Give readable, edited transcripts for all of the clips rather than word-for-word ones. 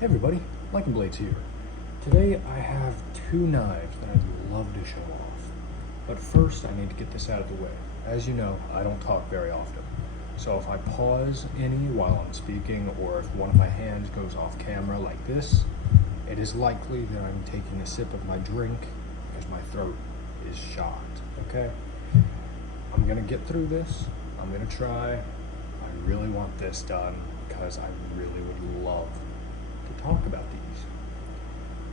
Hey everybody, Lycan Blades here. Today I have two knives that I'd love to show off. But first I need to get this out of the way. As you know, I don't talk very often. So if I pause any while I'm speaking, or if one of my hands goes off camera like this, it is likely that I'm taking a sip of my drink because my throat is shot, okay? I'm gonna get through this. I'm gonna try. I really want this done because I really would love to talk about these.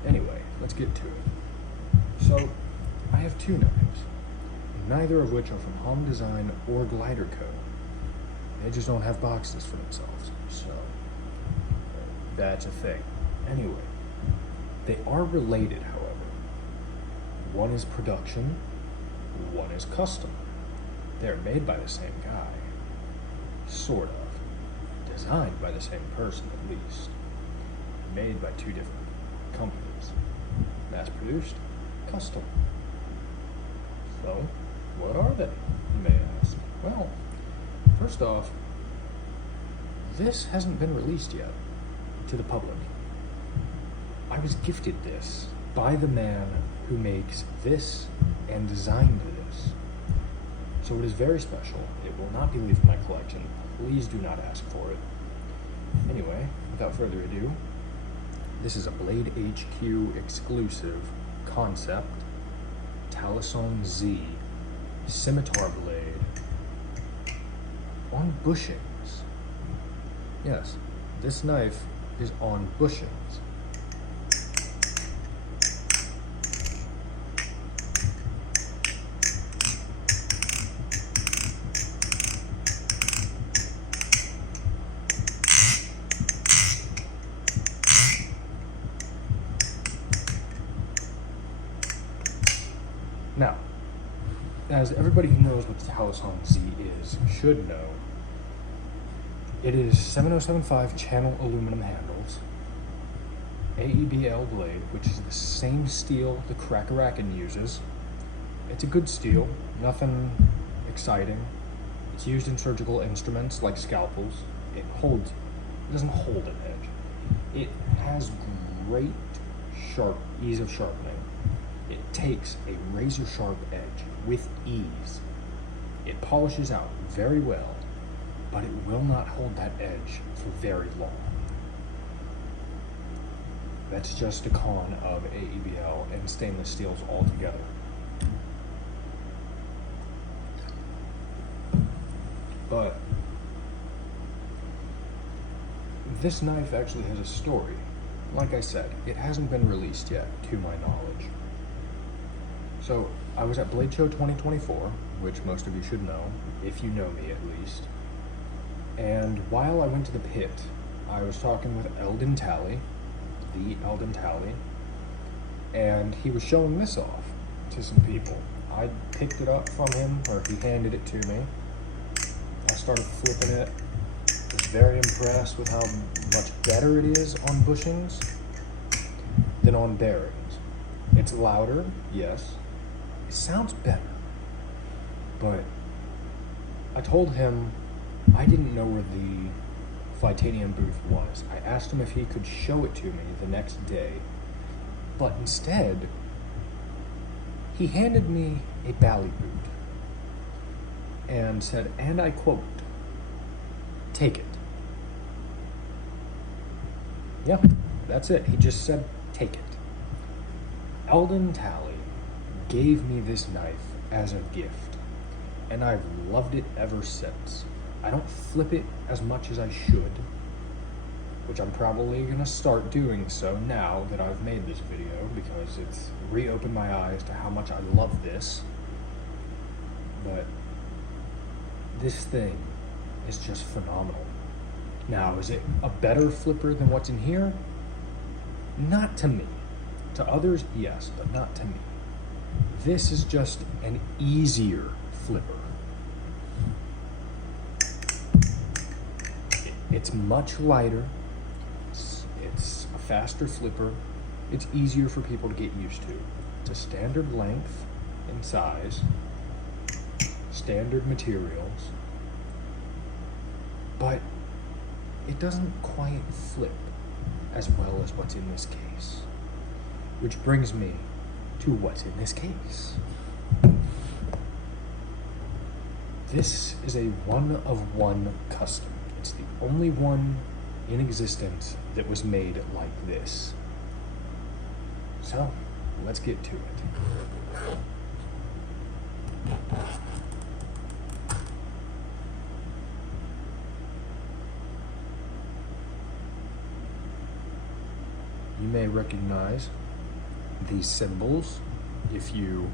Anyway, let's get to it. So, I have two knives, neither of which are from Home Design or Glider Co. They just don't have boxes for themselves, so that's a thing. Anyway, they are related, however. One is production, one is custom. They're made by the same guy, sort of. Designed by the same person, at least. Made by two different companies. Mass produced, custom. So, what are they, you may ask? Well, first off, this hasn't been released yet to the public. I was gifted this by the man who makes this and designed this. So it is very special. It will not be leaving my collection. Please do not ask for it. Anyway, without further ado, this is a Blade HQ exclusive concept Talisson Z scimitar blade on bushings. Yes, this knife is on bushings. Now, as everybody who knows what the Talisson Z is should know, it is 7075 channel aluminum handles, AEBL blade, which is the same steel the Crackarakan uses. It's a good steel, nothing exciting. It's used in surgical instruments like scalpels. It doesn't hold an edge. It has great ease of sharpening. It takes a razor sharp edge with ease. It polishes out very well, but it will not hold that edge for very long. That's just a con of AEBL and stainless steels altogether. But this knife actually has a story. Like I said, it hasn't been released yet, to my knowledge. So, I was at Blade Show 2024, which most of you should know, if you know me at least. And while I went to the pit, I was talking with Eldon Talley, the Eldon Talley, and he was showing this off to some people. I picked it up from him, or he handed it to me. I started flipping it. Was very impressed with how much better it is on bushings than on bearings. It's louder, yes. It sounds better, but I told him I didn't know where the Flightanium booth was. I asked him if he could show it to me the next day, but instead, he handed me a bally boot and said, and I quote, "Take it." Yeah, that's it. He just said, "Take it." Eldon Talley gave me this knife as a gift, and I've loved it ever since. I don't flip it as much as I should, which I'm probably gonna start doing so now that I've made this video, because it's reopened my eyes to how much I love this. But this thing is just phenomenal. Now, is it a better flipper than what's in here? Not to me. To others, yes, but not to me. This is just an easier flipper. It's much lighter. It's a faster flipper. It's easier for people to get used to. It's a standard length and size, standard materials, but it doesn't quite flip. as well as what's in this case. Which brings me to what's in this case. This is a one-of-one custom. It's the only one in existence that was made like this. So, let's get to it. You may recognize these symbols if you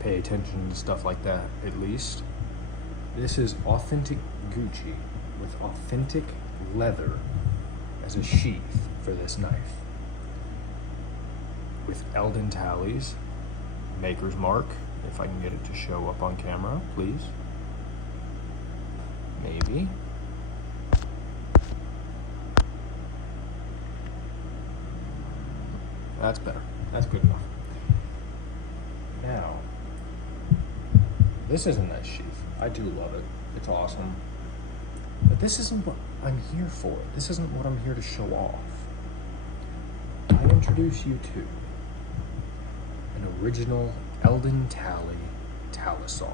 pay attention to stuff like that, at least. This is authentic Gucci with authentic leather as a sheath for this knife. With Eldon tallies, maker's mark, if I can get it to show up on camera, please. Maybe. That's better. That's good enough. Now, this is a nice sheath. I do love it. It's awesome. But this isn't what I'm here for. This isn't what I'm here to show off. I introduce you to an original Eldon Tally Talisong.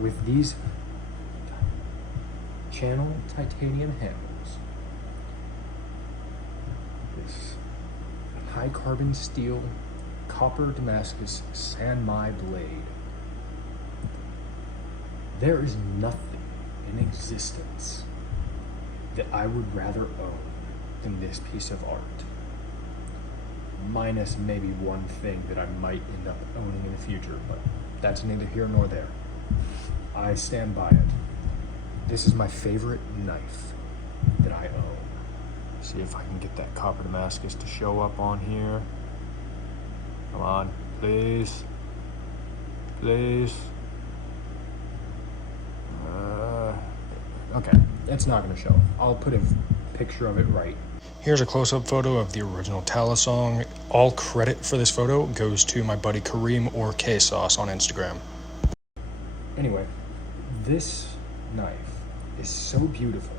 With these channel titanium handles, this high carbon steel copper Damascus Sanmai blade. There is nothing in existence that I would rather own than this piece of art. Minus maybe one thing that I might end up owning in the future, but that's neither here nor there. I stand by it. This is my favorite knife that I own. See if I can get that copper Damascus to show up on here. Come on, please. Please. Okay, it's not gonna show. I'll put a picture of it right. Here's a close-up photo of the original Talisong. All credit for this photo goes to my buddy Kareem or K-Sauce on Instagram. Anyway, this knife is so beautiful.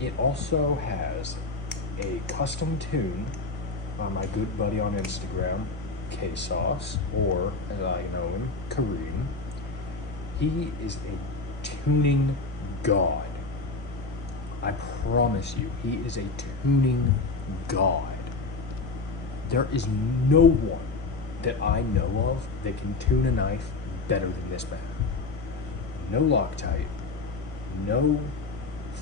It also has a custom tune by my good buddy on Instagram, K-Sauce, or as I know him, Kareem. He is a tuning god. I promise you, he is a tuning god. There is no one that I know of that can tune a knife better than this man. No Loctite, no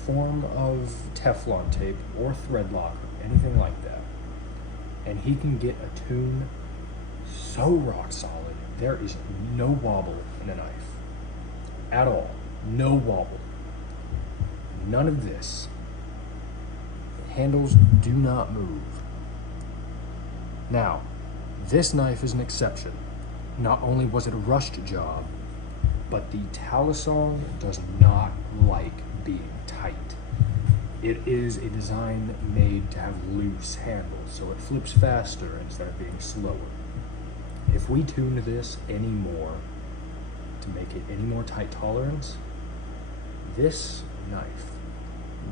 form of Teflon tape or thread lock or anything like that. And he can get a tune so rock solid, there is no wobble in a knife. At all. No wobble. None of this. Handles do not move. Now, this knife is an exception. Not only was it a rushed job, but the Talisong does not like being tight. It is a design made to have loose handles, so it flips faster instead of being slower. If we tune this anymore to make it any more tight tolerance, this knife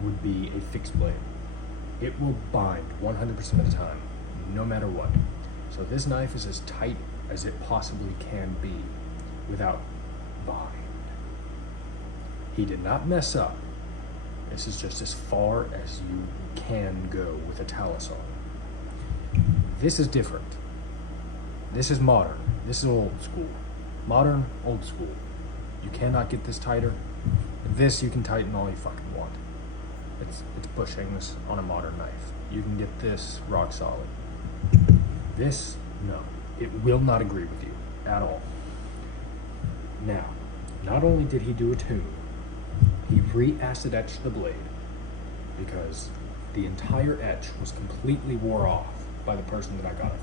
would be a fixed blade. It will bind 100% of the time, no matter what. So this knife is as tight as it possibly can be without bind. He did not mess up. This is just as far as you can go with a Talisong. This is different. This is modern. This is old school. Modern, old school. You cannot get this tighter. This you can tighten all you fucking want. It's bushings on a modern knife. You can get this rock solid. This, no. It will not agree with you at all. Now, not only did he do a tune, he re-acid etched the blade because the entire etch was completely wore off by the person that I got it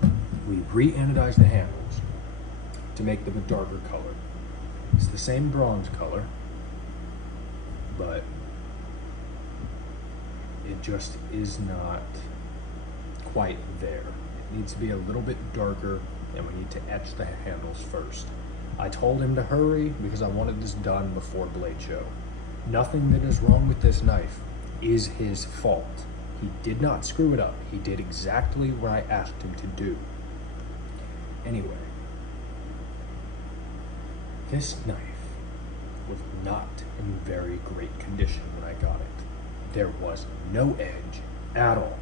from. We re-anodized the handles to make them a darker color. It's the same bronze color, but it just is not quite there. It needs to be a little bit darker, and we need to etch the handles first. I told him to hurry because I wanted this done before Blade Show. Nothing that is wrong with this knife is his fault. He did not screw it up. He did exactly what I asked him to do. Anyway, this knife was not in very great condition when I got it. There was no edge at all.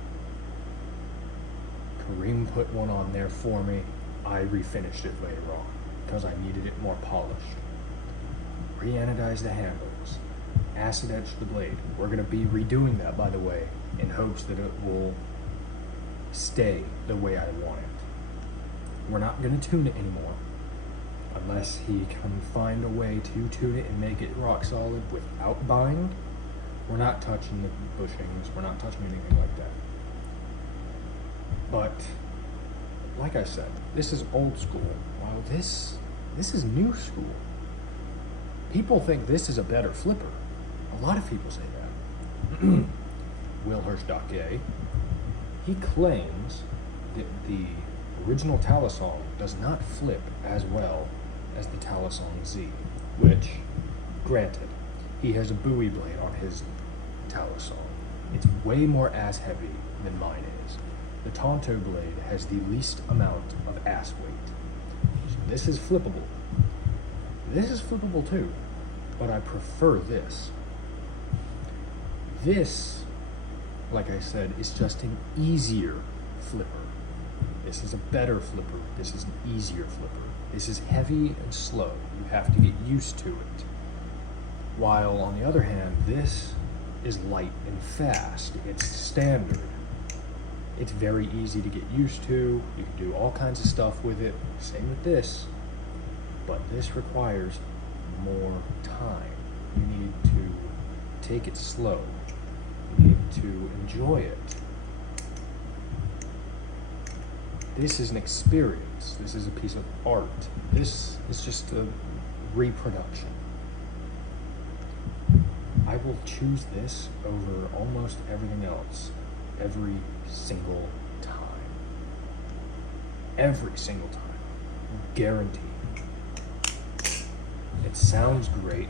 Kareem put one on there for me. I refinished it later on because I needed it more polished. Re-anodized the handles, acid etched the blade. We're going to be redoing that, by the way, in hopes that it will stay the way I want it. We're not going to tune it anymore unless he can find a way to tune it and make it rock solid without bind. We're not touching the bushings. We're not touching anything like that. But like I said, this is old school, while this is new school. People think this is a better flipper. A lot of people say that. Will Hirsch.Gay, he claims that the original Talisong does not flip as well as the Talisong Z, which, granted, he has a buoy blade on his Talisong. It's way more ass heavy than mine is. The Tonto blade has the least amount of ass weight. So this is flippable. This is flippable too, but I prefer this. This, like I said, is just an easier flipper. This is a better flipper. This is an easier flipper. This is heavy and slow. You have to get used to it. While on the other hand, this is light and fast. It's standard. It's very easy to get used to. You can do all kinds of stuff with it. Same with this. But this requires more time. You need to take it slow. You need to enjoy it. This is an experience. This is a piece of art. This is just a reproduction. I will choose this over almost everything else every single time. Every single time. Guaranteed. It sounds great.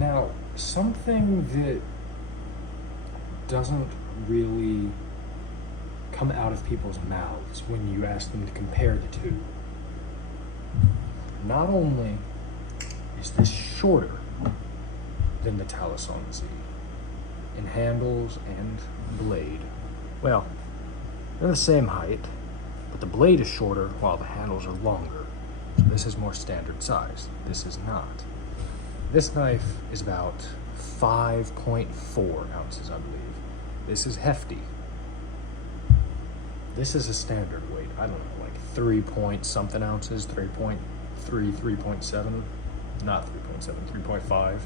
Now, something that doesn't really come out of people's mouths when you ask them to compare the two. Not only is this shorter than the Talisong Z in handles and blade. Well, they're the same height, but the blade is shorter while the handles are longer. So this is more standard size. This is not. This knife is about 5.4 ounces, I believe. This is hefty. This is a standard weight. I don't know, like 3 point something ounces, 3.3, 3.7, not 3.7, 3.5.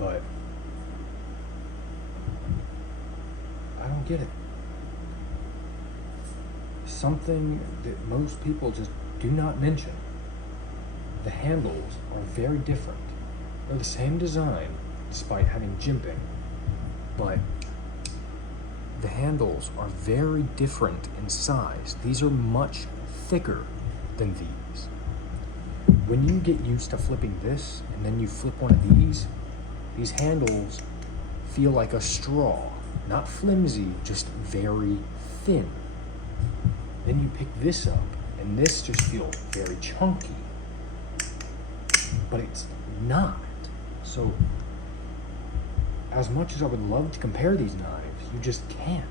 But I don't get it. Something that most people just do not mention. The handles are very different. They're the same design, despite having jimping, but the handles are very different in size. These are much thicker than these. When you get used to flipping this, and then you flip one of these handles feel like a straw. Not flimsy, just very thin. Then you pick this up, and this just feels very chunky. But it's not. So, as much as I would love to compare these knives, you just can't.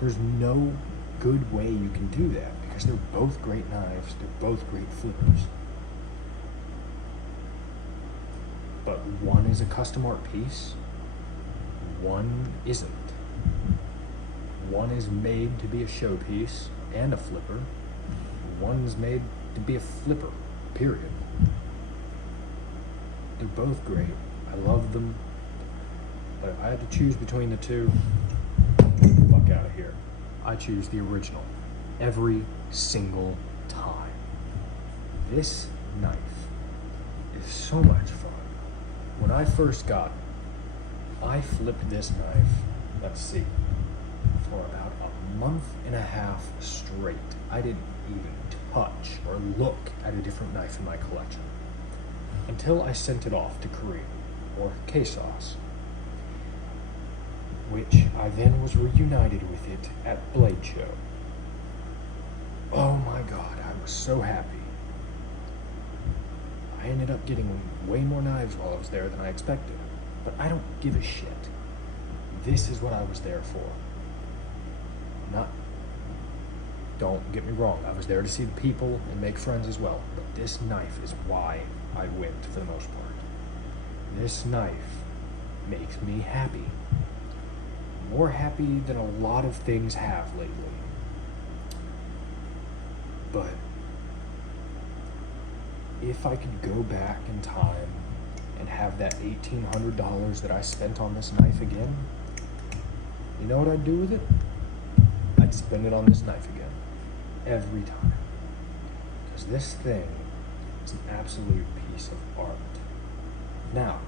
There's no good way you can do that because they're both great knives, they're both great flippers. But one is a custom art piece, one isn't. One is made to be a showpiece and a flipper, one's made to be a flipper, period. They're both great. I love them. But if I had to choose between the two, I choose the original every single time. This knife is so much fun. When I first got it, I flipped this knife, let's see, for about a month and a half straight. I didn't even touch or look at a different knife in my collection until I sent it off to Korea, or K-Sauce, which I then was reunited with it at Blade Show. Oh my god, I was so happy. I ended up getting way more knives while I was there than I expected, but I don't give a shit. This is what I was there for. Don't get me wrong, I was there to see the people and make friends as well, but this knife is why I went for the most part. This knife makes me happy. More happy than a lot of things have lately. But if I could go back in time and have that $1,800 that I spent on this knife again, you know what I'd do with it? I'd spend it on this knife again. Every time. Because this thing is an absolute piece of art. Now,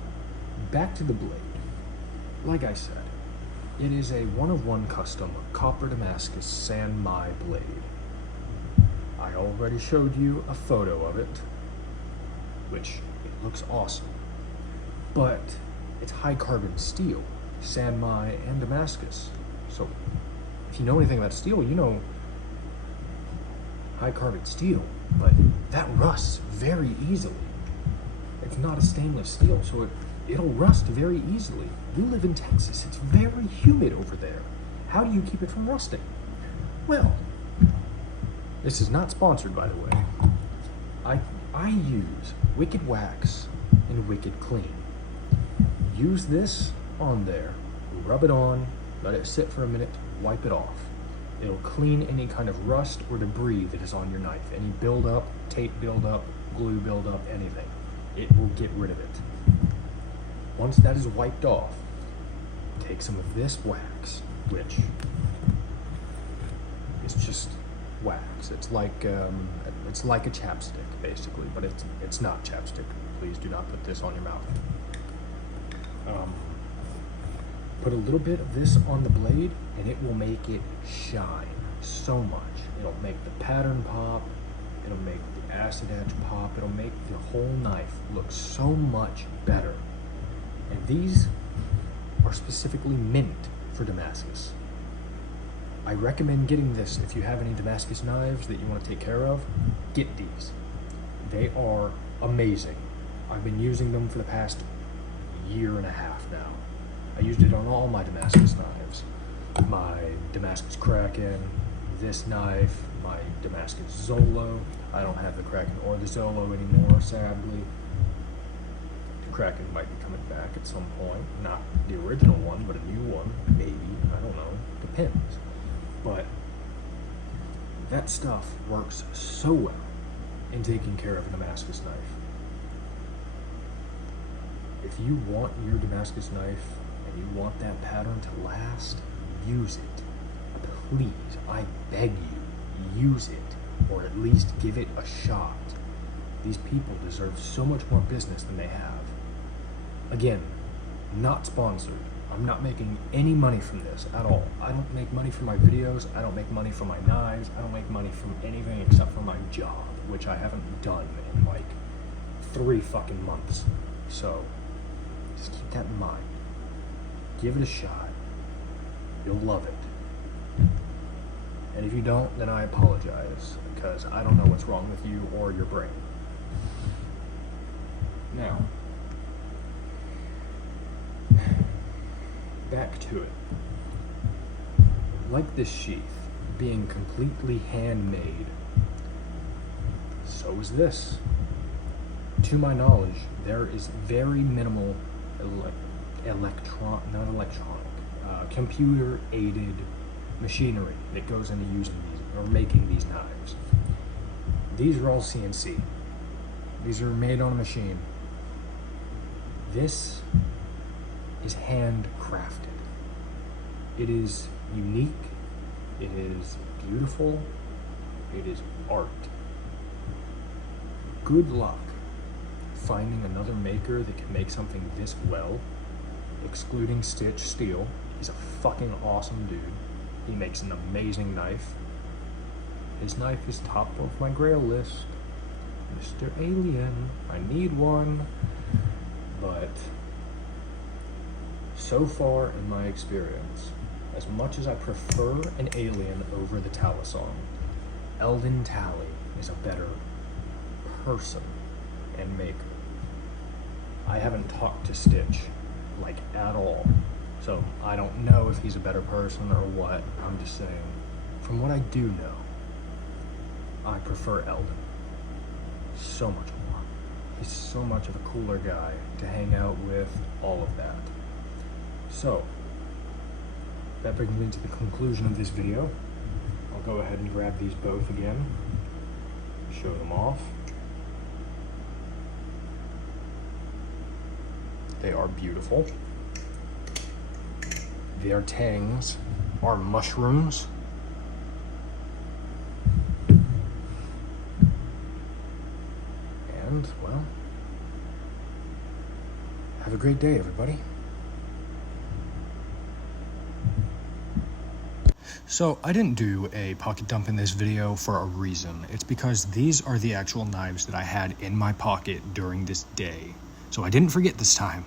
back to the blade. Like I said, it is a one-of-one custom copper Damascus Sanmai blade. I already showed you a photo of it, which it looks awesome. But it's high carbon steel, Sanmai and Damascus. So if you know anything about steel, you know high carbon steel, but that rusts very easily. It's not a stainless steel, so it'll rust very easily. You live in Texas, it's very humid over there. How do you keep it from rusting? Well, this is not sponsored, by the way. I use Wicked Wax and Wicked Clean. Use this on there, rub it on, let it sit for a minute, wipe it off. It'll clean any kind of rust or debris that is on your knife. Any buildup, tape buildup, glue buildup, anything. It will get rid of it. Once that is wiped off, take some of this wax, which is just wax. It's like a chapstick, basically, but it's not chapstick. Please do not put this on your mouth. Put a little bit of this on the blade, and it will make it shine so much. It'll make the pattern pop, it'll make the acid edge pop, it'll make the whole knife look so much better. And these are specifically meant for Damascus. I recommend getting this if you have any Damascus knives that you want to take care of. Get these. They are amazing. I've been using them for the past year and a half now. I used it on all my Damascus knives. My Damascus Kraken, this knife, my Damascus Zolo. I don't have the Kraken or the Zolo anymore, sadly. The Kraken might be coming back at some point. Not the original one, but a new one, maybe. I don't know. Depends. But that stuff works so well in taking care of a Damascus knife. If you want your Damascus knife and you want that pattern to last, use it. Please, I beg you, use it, or at least give it a shot. These people deserve so much more business than they have. Again, not sponsored. I'm not making any money from this at all. I don't make money from my videos, I don't make money from my knives, I don't make money from anything except for my job, which I haven't done in like 3 fucking months. So, just keep that in mind. Give it a shot. You'll love it. And if you don't, then I apologize, because I don't know what's wrong with you or your brain. Now, back to it. Like this sheath being completely handmade, so is this. To my knowledge, there is very minimal computer-aided machinery that goes into using these or making these knives. These are all CNC. These are made on a machine. This is handcrafted. It is unique, It is beautiful. It is art. Good luck finding another maker that can make something this well, excluding Stitch Steel. He's a fucking awesome dude. He makes an amazing knife. His knife is top of my grail list. Mr. Alien. I need one. But so far in my experience, as much as I prefer an Alien over the Talisong, Eldon Tally is a better person and maker. I haven't talked to Stitch, like, at all, so I don't know if he's a better person or what. I'm just saying, from what I do know, I prefer Eldon so much more. He's so much of a cooler guy to hang out with, all of that. So, that brings me to the conclusion of this video. I'll go ahead and grab these both again, show them off. They are beautiful. Their tangs are mushrooms. And, well, have a great day, everybody. So, I didn't do a pocket dump in this video for a reason. It's because these are the actual knives that I had in my pocket during this day. So I didn't forget this time.